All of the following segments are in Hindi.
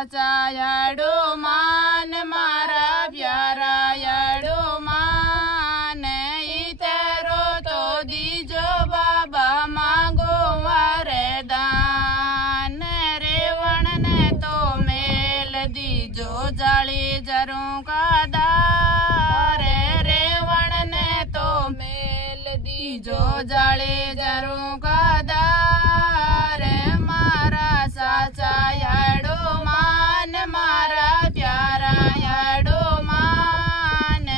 साचा याडो मान मारा प्यारा याडो मान इतरो तो दीजो बाबा मांगो वरदान रेवण ने तो मेल दीजो जाली जरूं का दार रेवण ने तो मेल दीजो जाली जरूं का दार मारा साचा याडो मान मारा प्यारा याडो मान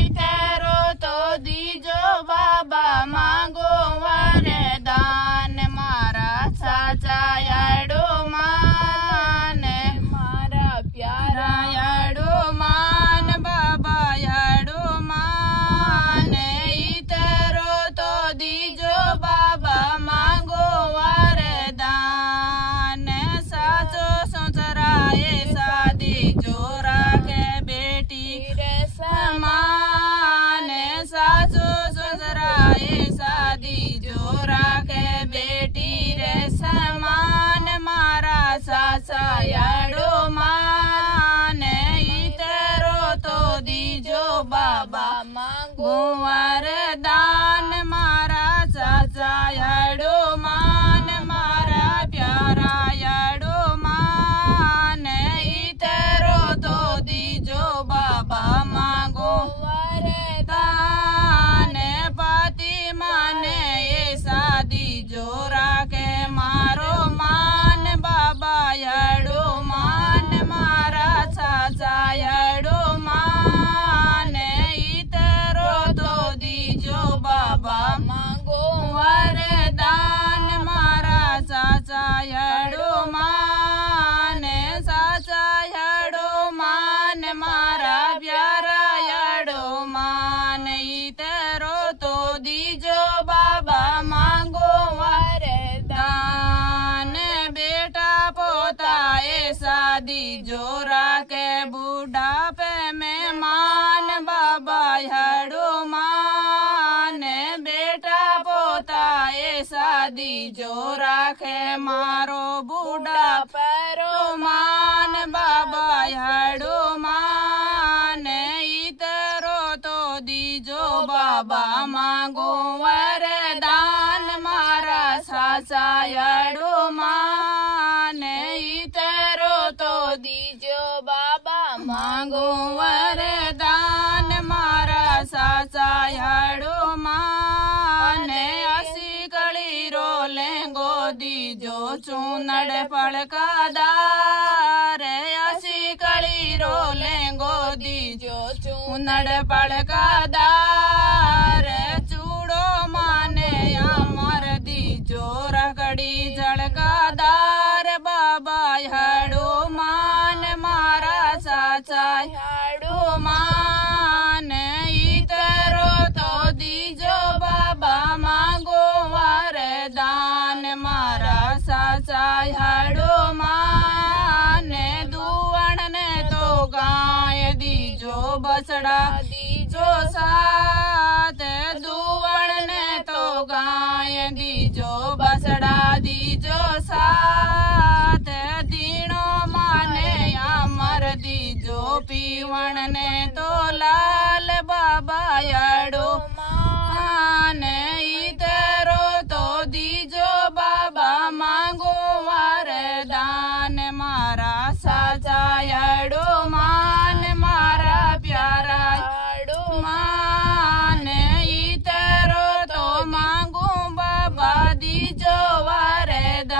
इतरो तो दीजो बाबा मांगो वरदान मारा साचा याडो मान मारा प्यारा याडो मान बाबा याडो मान इतरो तो दीजो बाबा मांगो वरदान साचो सोचराए शादी जोरा के बेटी रे समान साचो सोचराए शादी जोरा के बेटी रे समान मारा साचा याडो मान इतरो तो दीजो बाबा मांगो वरदान मारा साचा याडो मान मारा प्यारा याडो मान इतरो तो दीजो बाबा मांगो वरदान पति माने ये शादी जोरा के मारो मान बाबा याडो मान मारा साचा याडो मान इतरो तो दीजो बाबा मांगो वरदान मारा साचा याडो मान साचा याडो मान मारा प्यारा याडो मान इतरो तो दीजो बाबा मांगो वरदान बेटा पोता ए शादी जोरा के बुढ़ापे में मान बाबा याडो मान बेटा पोता ए शादी जोरा के मारो बूढ़ा पैरो मान बाबा याडो मान इतरो तो दीजो बाबा मांगो वरदान मारा साचा याडो मान इतरो तो दीजो बाबा मांगो वरदान मारा साचा याडो मान असी कली रोले दीजो चूनड़ पड़का दार असी कली रोले दीजो चूनड़ पड़का दार चूड़ो माने अमर दीजो रकड़ी जड़का दार बाबा याडो मान मारा साचा याडो मान इतरो तो दीजो बाबा मांगो वरदान मारा साचा याडो मान दुवण ने तो गाय दीजो बछड़ा दीजो साथ दुवण ने तो गाय दीजो बछड़ा दीजो साथ दीनो माने अमर दीजो पीवण ने तो लाल बाबा याडो मान इतरो तो दीजो बाबा मांगो वरदान मारा साचा याडो मान मारा प्यारा याडो मान इतरो तो मांगो बाबा दीजो वरदान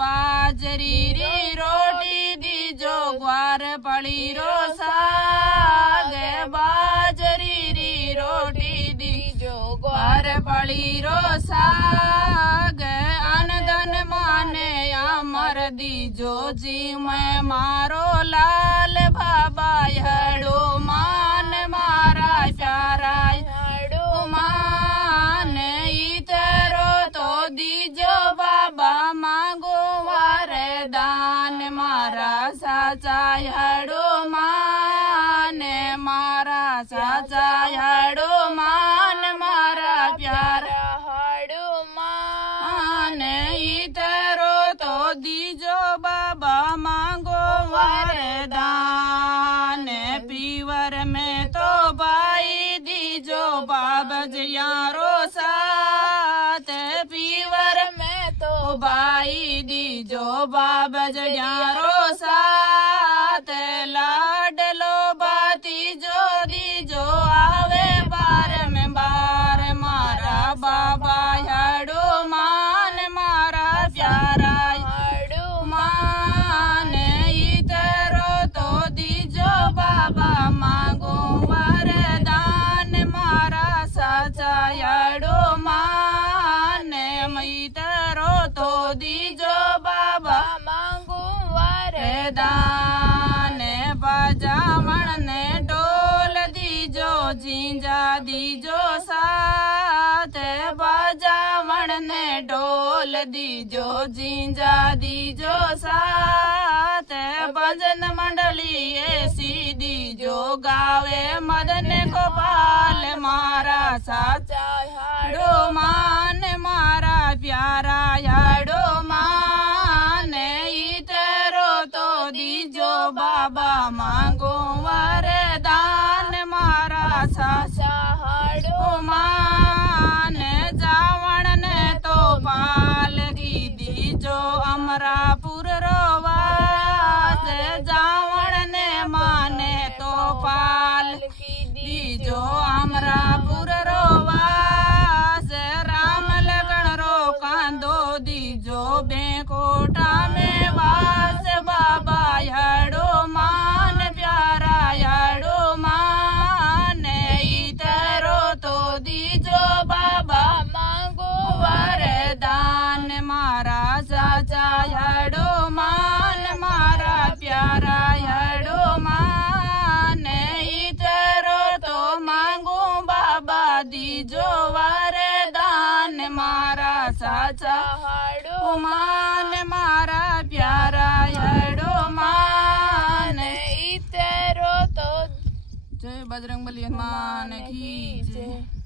बाजरी री रोटी दीजो ग्वार पड़ी रो साग बाजरी री रोटी दीजो ग्वार पड़ी रो साग अनदन माने अमर दीजो जी मैं मारो लाल बाबा याडो मान मारा प्यारा याडो मान इतरो तो दीजो बाबा मांगो वरदान मारा साचा याडो मान मारा साचा याडो मान मारा प्यारा याडो मान इतरो तो दीजो बाबा बजड़ियारो साथ पीवर में तो भाई दीजो बा बजड़ियारो साथ लाडलो बाती जो दीजो आवे बार में बार मारा बाबा याडो मान मारा प्यारा याडो मान इतरो तो दीजो बाबा मांगो वरदान मारा साचा याडो मान इतरो तो दीजो बाबा मांगो वरदान बजावण ने डोल दीजो जींजा दीजो साथ बजावण ने डोल दीजो जींजा दीजो साथ भजन मंडली ऐसी दीजो गावे मदन गोपाल मारा साचा याडो मान मारा प्यारा याडो मान इतरो तो दीजो बाबा मांगो वरदान मारा साचा याडो मान जावण ने तो पाल की दीजो अमरापुर रोवास जावण ने माने तो पाल की दीजो अमरापुर रोवास राम लगन रो कांदो दीजो बेकोटा में वास बाबा याडो मान प्यारा याडो मान इतरो तो दीजो बाबा मांगो वरदान मारा साचा याडो मान मारा प्यारा याडो मान इतरो तो मांगो बाबा दीजो वरदान मारा साचा याडो मान मारा प्यारा याडो मान इतरो तो जय बजरंगबली हनुमान की जय।